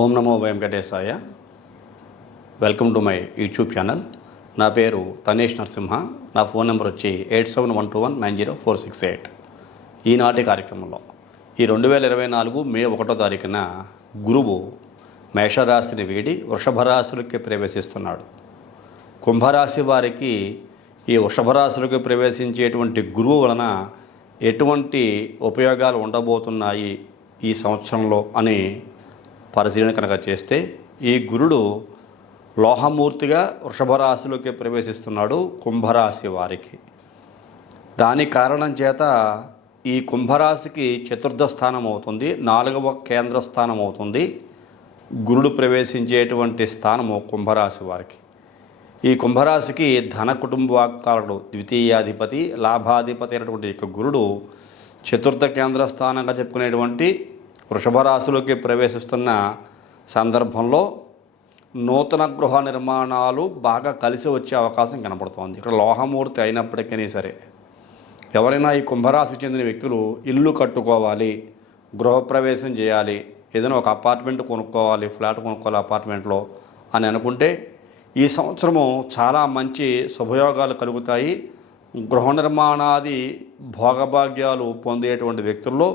Om Namo Venkatesaya. Welcome to my YouTube channel. నా పేరు తనేష్ నరసింహ. నా ఫోన్ నెంబర్ వచ్చి 8712190468. ఈనాటి కార్యక్రమంలో ఈ 2024 మే 1వ తారీఖున గురువు మేషరాశిని వీడి వృషభ రాశిలోకి ప్రవేశిస్తున్నాడు. కుంభరాశి వారికి ఈ వృషభ రాశిలోకి ప్రవేశించేటువంటి గురువు వలన ఎటువంటి ఉపయోగాలు ఉండబోతున్నాయి ఈ సంవత్సరంలో అని పరిశీలన కనుక చేస్తే, ఈ గురుడు లోహమూర్తిగా వృషభ రాశిలోకి ప్రవేశిస్తున్నాడు కుంభరాశి వారికి. దాని కారణం చేత ఈ కుంభరాశికి చతుర్థ స్థానం అవుతుంది, 4వ కేంద్ర స్థానం అవుతుంది గురుడు ప్రవేశించేటువంటి స్థానము కుంభరాశి వారికి. ఈ కుంభరాశికి ధన కుటుంబాకారుడు, ద్వితీయాధిపతి, లాభాధిపతి అయినటువంటి యొక్క గురుడు చతుర్థ కేంద్ర స్థానంగా చెప్పుకునేటువంటి వృషభ రాశిలోకి ప్రవేశిస్తున్న సందర్భంలో నూతన గృహ నిర్మాణాలు బాగా కలిసి వచ్చే అవకాశం కనపడుతోంది. ఇక్కడ లోహమూర్తి అయినప్పటికీ సరే, ఎవరైనా ఈ కుంభరాశికి చెందిన వ్యక్తులు ఇల్లు కట్టుకోవాలి, గృహప్రవేశం చేయాలి, ఏదైనా ఒక అపార్ట్మెంట్ కొనుక్కోవాలి, ఫ్లాట్ కొనుక్కోవాలి అపార్ట్మెంట్లో అని అనుకుంటే ఈ సంవత్సరము చాలా మంచి శుభయోగాలు కలుగుతాయి. గృహ నిర్మాణాది భోగభాగ్యాలు పొందేటువంటి వ్యక్తుల్లో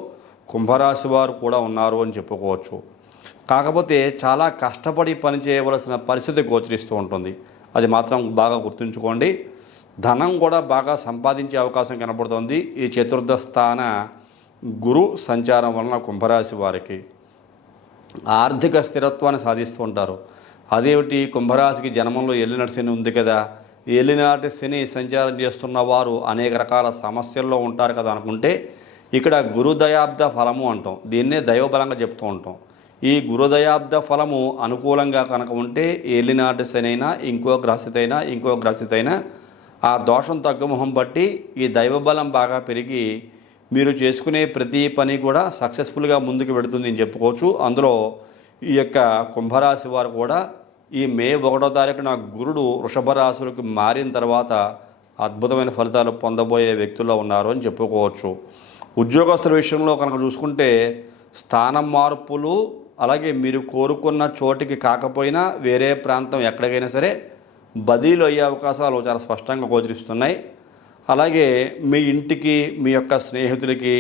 కుంభరాశి వారు కూడా ఉన్నారు అని చెప్పుకోవచ్చు. కాకపోతే చాలా కష్టపడి పని చేయవలసిన పరిస్థితి గోచరిస్తూ ఉంటుంది. అది మాత్రం బాగా గుర్తుంచుకోండి. ధనం కూడా బాగా సంపాదించే అవకాశం కనపడుతుంది ఈ చతుర్థ స్థాన గురు సంచారం వలన. కుంభరాశి వారికి ఆర్థిక స్థిరత్వాన్ని సాధిస్తూ ఉంటారు. అదేమిటి, కుంభరాశికి జన్మంలో ఏలినాటి శని ఉంది కదా, ఏలినాటి శని సంచారం చేస్తున్న వారు అనేక రకాల సమస్యల్లో ఉంటారు కదా అనుకుంటే, ఇక్కడ గురుదయాబ్ద ఫలము అంటాం, దీన్నే దైవబలంగా చెప్తూ ఉంటాం. ఈ గురుదయాబ్ద ఫలము అనుకూలంగా కనుక ఉంటే ఏలినాటి శని అయినా ఇంకో గ్రహస్థితి అయినా ఆ దోషం తగ్గుముఖం బట్టి ఈ దైవబలం బాగా పెరిగి మీరు చేసుకునే ప్రతి పని కూడా సక్సెస్ఫుల్గా ముందుకు వెళుతుంది అని చెప్పుకోవచ్చు. అందులో ఈ యొక్క కుంభరాశి వారు కూడా ఈ మే 1వ తారీఖున గురుడు వృషభ రాశులకు మారిన తర్వాత అద్భుతమైన ఫలితాలు పొందబోయే వ్యక్తుల్లో ఉన్నారు అని చెప్పుకోవచ్చు. ఉద్యోగస్తుల విషయంలో కనుక చూసుకుంటే స్థానం మార్పులు, అలాగే మీరు కోరుకున్న చోటికి కాకపోయినా వేరే ప్రాంతం ఎక్కడికైనా సరే బదిలీలు అయ్యే అవకాశాలు చాలా స్పష్టంగా గోచరిస్తున్నాయి. అలాగే మీ ఇంటికి, మీ యొక్క స్నేహితులకి,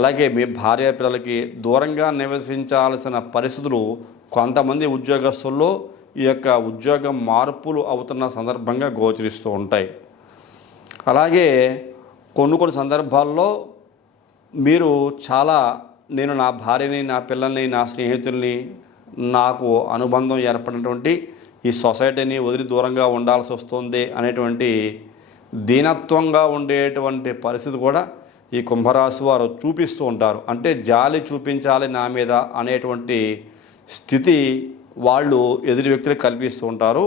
అలాగే మీ భార్య పిల్లలకి దూరంగా నివసించాల్సిన పరిస్థితులు కొంతమంది ఉద్యోగస్తుల్లో ఈ యొక్క ఉద్యోగ మార్పులు అవుతున్న సందర్భంగా గోచరిస్తూ ఉంటాయి. అలాగే కొన్ని సందర్భాల్లో మీరు నేను నా భార్యని, నా పిల్లల్ని, నా స్నేహితుల్ని, నాకు అనుబంధం ఏర్పడినటువంటి ఈ సొసైటీని వదిలి దూరంగా ఉండాల్సి వస్తుంది అనేటువంటి దీనత్వంగా ఉండేటువంటి పరిస్థితి కూడా ఈ కుంభరాశి వారు చూపిస్తూ ఉంటారు. అంటే జాలి చూపించాలి నా మీద అనేటువంటి స్థితి వాళ్ళు ఎదుటి వ్యక్తులకు కల్పిస్తూ ఉంటారు.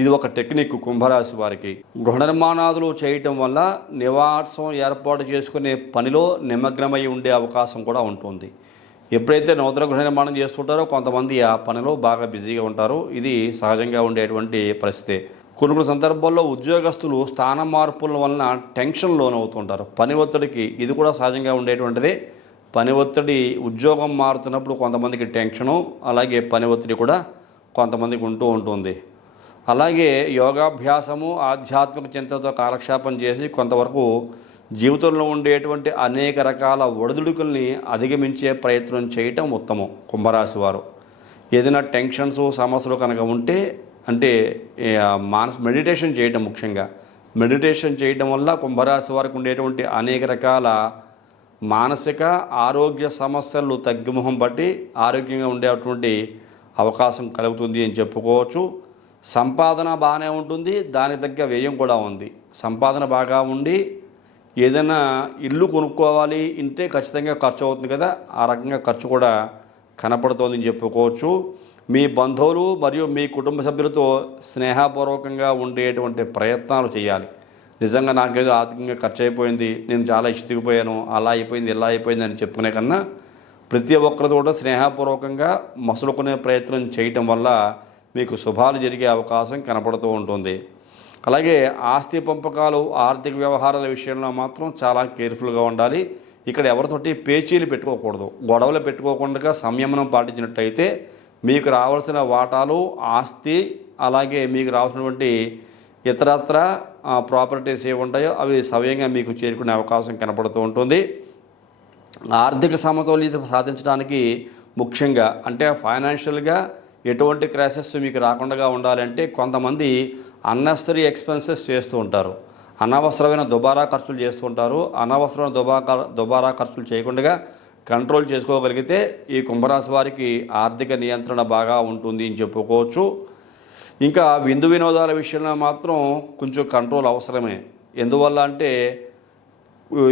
ఇది ఒక టెక్నిక్ కుంభరాశి వారికి. గృహ నిర్మాణాదులు చేయటం వల్ల నివాసం ఏర్పాటు చేసుకునే పనిలో నిమగ్నమై ఉండే అవకాశం కూడా ఉంటుంది. ఎప్పుడైతే నూతన గృహ నిర్మాణం చేస్తుంటారో కొంతమంది ఆ పనిలో బాగా బిజీగా ఉంటారు. ఇది సహజంగా ఉండేటువంటి పరిస్థితి. కొన్ని సందర్భాల్లో ఉద్యోగస్తులు స్థాన మార్పుల వలన టెన్షన్ లోనవుతుంటారు. పని ఒత్తిడికి ఇది కూడా సహజంగా ఉండేటువంటిదే. పని ఒత్తిడి, ఉద్యోగం మారుతున్నప్పుడు కొంతమందికి టెన్షను, అలాగే పని ఒత్తిడి కూడా కొంతమందికి ఉంటూ ఉంటుంది. అలాగే యోగాభ్యాసము, ఆధ్యాత్మిక చింతనతో కాలక్షేపం చేసి కొంతవరకు జీవితంలో ఉండేటువంటి అనేక రకాల ఒడిదుడుకుల్ని అధిగమించే ప్రయత్నం చేయటం ఉత్తమం. కుంభరాశి వారు ఏదైనా టెన్షన్స్, సమస్యలు కనుక ఉంటే మెడిటేషన్ చేయటం, ముఖ్యంగా మెడిటేషన్ చేయటం వల్ల కుంభరాశి వారికి ఉండేటువంటి అనేక రకాల మానసిక ఆరోగ్య సమస్యలు తగ్గుముఖం బట్టి ఆరోగ్యంగా ఉండేటువంటి అవకాశం కలుగుతుంది అని చెప్పుకోవచ్చు. సంపాదన బాగానే ఉంటుంది, దానికి తగ్గ వ్యయం కూడా ఉంది. సంపాదన బాగా ఉండి ఏదైనా ఇల్లు కొనుక్కోవాలి ఇంటే ఖచ్చితంగా ఖర్చు అవుతుంది కదా, ఆ రకంగా ఖర్చు కూడా కనపడుతోందని చెప్పుకోవచ్చు. మీ బంధువులు మరియు మీ కుటుంబ సభ్యులతో స్నేహపూర్వకంగా ఉండేటువంటి ప్రయత్నాలు చేయాలి. నిజంగా నాకేదో ఆర్థికంగా ఖర్చు అయిపోయింది, నేను చాలా ఇష్టదిగిపోయాను, అలా అయిపోయింది, ఇలా అయిపోయింది అని చెప్పుకునే కన్నా ప్రతి ఒక్కరితో కూడా స్నేహపూర్వకంగా మసులుకునే ప్రయత్నం చేయటం వల్ల మీకు శుభాలు జరిగే అవకాశం కనపడుతూ ఉంటుంది. అలాగే ఆస్తి పంపకాలు, ఆర్థిక వ్యవహారాల విషయంలో మాత్రం చాలా కేర్ఫుల్గా ఉండాలి. ఇక్కడ ఎవరితోటి పేచీలు పెట్టుకోకూడదు, గొడవలు పెట్టుకోకుండా సంయమనం పాటించినట్టయితే మీకు రావాల్సిన వాటాలు, ఆస్తి, అలాగే మీకు రావాల్సినటువంటి ఇతరత్ర ప్రాపర్టీస్ ఏవి ఉంటాయో అవి సవ్యంగా మీకు చేరుకునే అవకాశం కనపడుతూ ఉంటుంది. ఆర్థిక సమతుల్యత సాధించడానికి ముఖ్యంగా అంటే ఫైనాన్షియల్గా ఎటువంటి క్రైసిస్ మీకు రాకుండా ఉండాలంటే కొంతమంది అన్నెసరీ ఎక్స్పెన్సెస్ చేస్తూ ఉంటారు, అనవసరమైన దుబారా ఖర్చులు చేస్తూ ఉంటారు. అనవసరమైన దుబారా ఖర్చులు చేయకుండా కంట్రోల్ చేసుకోగలిగితే ఈ కుంభరాశి వారికి ఆర్థిక నియంత్రణ బాగా ఉంటుంది అని చెప్పుకోవచ్చు. ఇంకా విందు వినోదాల విషయంలో మాత్రం కొంచెం కంట్రోల్ అవసరమే. ఎందువల్ల అంటే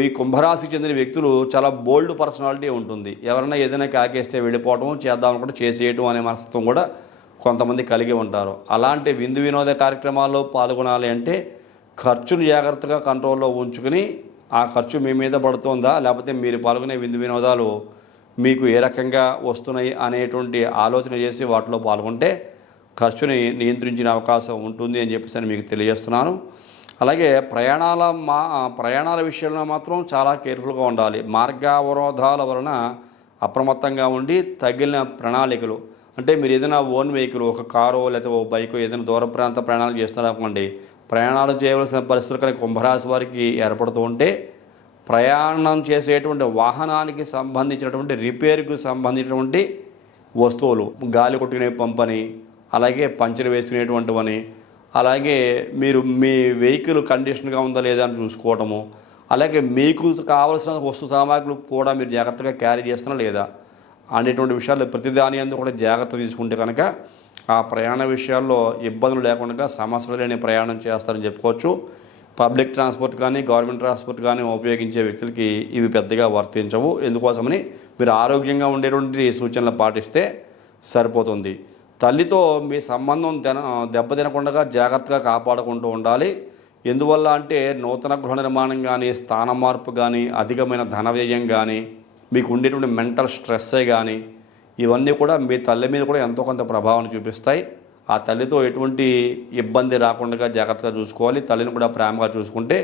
ఈ కుంభరాశికి చెందిన వ్యక్తులు చాలా బోల్డ్ పర్సనాలిటీ ఉంటుంది. ఎవరైనా ఏదైనా కాకేస్తే వెళ్ళిపోవడం, చేద్దాం అనుకుంటే చేసేయటం అనే మనస్తత్వం కూడా కొంతమంది కలిగి ఉంటారు. అలాంటి విందు వినోద కార్యక్రమాల్లో పాల్గొనాలి అంటే ఖర్చును జాగ్రత్తగా కంట్రోల్లో ఉంచుకుని ఆ ఖర్చు మీ మీద పడుతుందా లేకపోతే మీరు పాల్గొనే విందు వినోదాలు మీకు ఏ రకంగా వస్తున్నాయి అనేటువంటి ఆలోచన చేసి వాటిలో పాల్గొంటే ఖర్చుని నియంత్రించిన అవకాశం ఉంటుంది అని చెప్పేసి మీకు తెలియజేస్తున్నాను. అలాగే ప్రయాణాల విషయంలో మాత్రం చాలా కేర్ఫుల్గా ఉండాలి. మార్గావరోధాల వలన అప్రమత్తంగా ఉండి తగిన ప్రణాళికలు అంటే మీరు ఏదైనా ఓన్ వెహికల్, ఒక కారో లేకపోతే ఓ బైకో ఏదైనా దూర ప్రాంత ప్రయాణాలు చేస్తున్నారనుకోండి, ప్రయాణాలు చేయవలసిన పరిస్థితులు కానీ కుంభరాశి వారికి ఏర్పడుతూ ఉంటే ప్రయాణం చేసేటువంటి వాహనానికి సంబంధించినటువంటి రిపేర్కు సంబంధించినటువంటి వస్తువులు, గాలి కొట్టుకునే పంపని, అలాగే పంచర్ వేసుకునేటువంటివని, అలాగే మీరు మీ వెహికల్ కండిషన్గా ఉందా లేదా అని చూసుకోవటము, అలాగే మీకు కావలసిన వస్తు సామాగ్రులు కూడా మీరు జాగ్రత్తగా క్యారీ చేస్తున్నా లేదా అనేటువంటి విషయాలు ప్రతిదాని అందు కూడా జాగ్రత్త తీసుకుంటే కనుక ఆ ప్రయాణ విషయాల్లో ఇబ్బందులు లేకుండా సమస్యలు లేని ప్రయాణం చేస్తారని చెప్పుకోవచ్చు. పబ్లిక్ ట్రాన్స్పోర్ట్ కానీ గవర్నమెంట్ ట్రాన్స్పోర్ట్ కానీ ఉపయోగించే వ్యక్తులకి ఇవి పెద్దగా వర్తించవు. ఎందుకోసమని మీరు ఆరోగ్యంగా ఉండేటువంటి సూచనలు పాటిస్తే సరిపోతుంది. తల్లితో మీ సంబంధం దెబ్బతినకుండా జాగ్రత్తగా కాపాడుకుంటూ ఉండాలి. ఎందువల్ల అంటే నూతన గృహ నిర్మాణం కానీ, స్థాన మార్పు కానీ, అధికమైన ధన వ్యయం కానీ, మీకు ఉండేటువంటి మెంటల్ స్ట్రెస్సే కానీ ఇవన్నీ కూడా మీ తల్లి మీద కూడా ఎంతో కొంత ప్రభావాన్ని చూపిస్తాయి. ఆ తల్లితో ఎటువంటి ఇబ్బంది రాకుండా జాగ్రత్తగా చూసుకోవాలి. తల్లిని కూడా ప్రేమగా చూసుకుంటే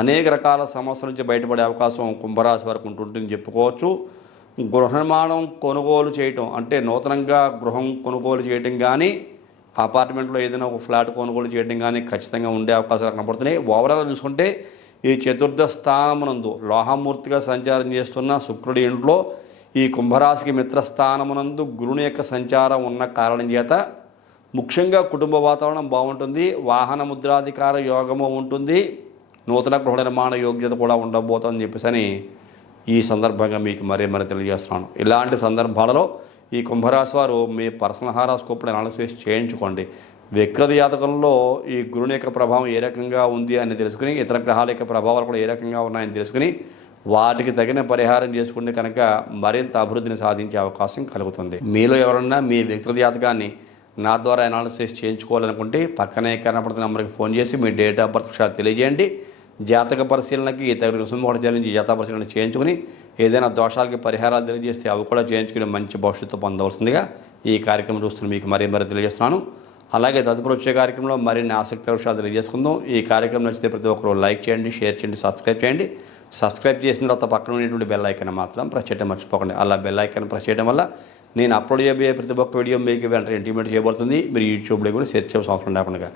అనేక రకాల సమస్యల నుంచి బయటపడే అవకాశం కుంభరాశి వరకు ఉంటుందని చెప్పుకోవచ్చు. గృహ నిర్మాణం కొనుగోలు చేయటం అంటే నూతనంగా గృహం కొనుగోలు చేయటం కానీ, అపార్ట్మెంట్లో ఏదైనా ఒక ఫ్లాట్ కొనుగోలు చేయడం కానీ ఖచ్చితంగా ఉండే అవకాశాలు కనపడుతున్నాయి. ఓవరాల్ చూసుకుంటే ఈ చతుర్థ స్థానమునందు లోహమూర్తిగా సంచారం చేస్తున్న శుక్రుడి ఇంట్లో ఈ కుంభరాశికి మిత్రస్థానమునందు గురుని యొక్క సంచారం ఉన్న కారణం చేత ముఖ్యంగా కుటుంబ వాతావరణం బాగుంటుంది. వాహన ముద్రాధికార యోగము ఉంటుంది. నూతన గృహ నిర్మాణ యోగ్యత కూడా ఉండబోతుందని చెప్పేసి ఈ సందర్భంగా మీకు మరీ తెలియజేస్తున్నాను. ఇలాంటి సందర్భాలలో ఈ కుంభరాశి వారు మీ పర్సనల్ హారోస్కోప్ని అనాలిసిస్ చేయించుకోండి. వ్యక్తిగత జాతకంలో ఈ గురుని యొక్క ప్రభావం ఏ రకంగా ఉంది అని తెలుసుకుని, ఇతర గ్రహాల యొక్క ప్రభావాలు కూడా ఏ రకంగా ఉన్నాయని తెలుసుకుని వాటికి తగిన పరిహారం చేసుకుంటే కనుక మరింత అభివృద్ధిని సాధించే అవకాశం కలుగుతుంది. మీలో ఎవరన్నా మీ వ్యక్తిగత జాతకాన్ని నా ద్వారా అనాలిసిస్ చేయించుకోవాలనుకుంటే పక్కనే కనపడుతున్న నెంబర్కి ఫోన్ చేసి మీ డేట్ ఆఫ్ బర్త్ విషయాలు తెలియజేయండి. జాతక పరిశీలనకి తగిన రుసుము చెల్లించి జాతక పరిశీలన చేయించుకుని ఏదైనా దోషాలకి పరిహారాలు తెలియజేస్తే అవి కూడా చేయించుకుని మంచి భవిష్యత్తు పొందవలసిందిగా ఈ కార్యక్రమం చూస్తున్న మీకు మరీ తెలియజేస్తున్నాను. అలాగే తదుపరి వచ్చే కార్యక్రమంలో మరిన్ని ఆసక్తికర విషయాలు తెలియజేసుకుందాం. ఈ కార్యక్రమం నచ్చితే ప్రతి ఒక్కరు లైక్ చేయండి, షేర్ చేయండి, సబ్స్క్రైబ్ చేయండి. సబ్స్క్రైబ్ చేసిన తర్వాత పక్కన ఉండేటువంటి బెల్ ఐకాన్ మాత్రం ప్రెస్ చేయడం మర్చిపోకండి. అలా బెల్ ఐకాన్ ప్రెస్ చేయడం వల్ల నేను అప్లోడ్ చేయబోయే ప్రతి ఒక్క వీడియో మీకు వెంటనే ఇంటిమేట్ చేయబడుతుంది. మీరు యూట్యూబ్లో కూడా సెర్చ్ చేయాల్సిన అవసరం లేకుండా.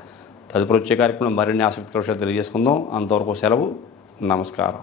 తదుపరి వచ్చే కార్యక్రమంలో మరిన్ని ఆసక్తికర విషయాలు తెలియజేసుకుందాం. అంతవరకు సెలవు. నమస్కారం.